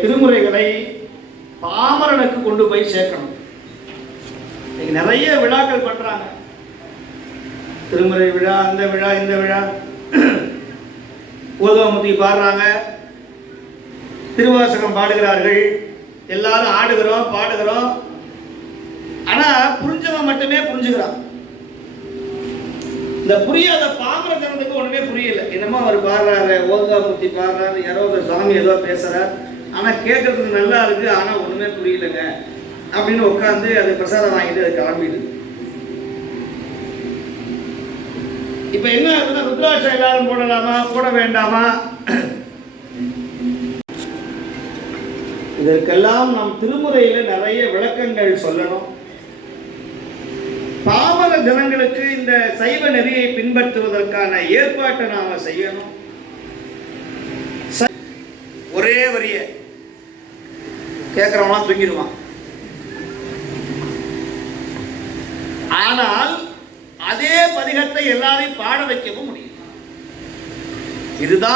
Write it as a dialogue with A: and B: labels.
A: திருமுறைகளை பாமரனுக்கு கொண்டு போய் சேர்க்கணும். இன்னைக்கு நிறைய விழாக்கள் பண்றாங்க. திருமுறை விழா அந்த விழா இந்த விழா. ஊதுவமுத்தி பாடுறாங்க. திருவாசகம் பாடுகிறார்கள். எல்லாரும் ஆடுகிறோம் பாடுகிறோம். ஆனா புரிஞ்சவன் மட்டுமே புரிஞ்சுக்கிறான். இந்த புரியாத பாமர ஜனத்துக்கு ஒண்ணுமே புரியல. என்னமோ அவர் பாடுறாரு ஓதாமூர்த்தி பாடுறாரு யாரோ ஒரு சாமி ஏதோ பேசுறாரு. ஆனால் கேட்கறதுக்கு நல்லா இருக்குது ஆனால் ஒன்றுமே புரியலைங்க. அப்படின்னு உட்காந்து அது பிரசாதம் வாங்கிட்டு அது கிளம்பிடுது. இப்போ என்ன ஆகுதுன்னா ருத்ராட்சம் எல்லாரும் போடலாமா? போட வேண்டாமா? இதற்கெல்லாம் நம் திருமுறையில் நிறைய விளக்கங்கள் சொல்லணும். பாமர ஜனங்களுக்கு இந்த சைவ நெறியை பின்பற்றுவதற்கான ஏற்பாட்டை நாம செய்யணும். ச- ஒரே வரிய. கேட்குறவனா தூங்கிடுவான். ஆனால் அதே பதிகத்தை எல்லாரையும் பாட வைக்கவும் முடியும். இதுதான்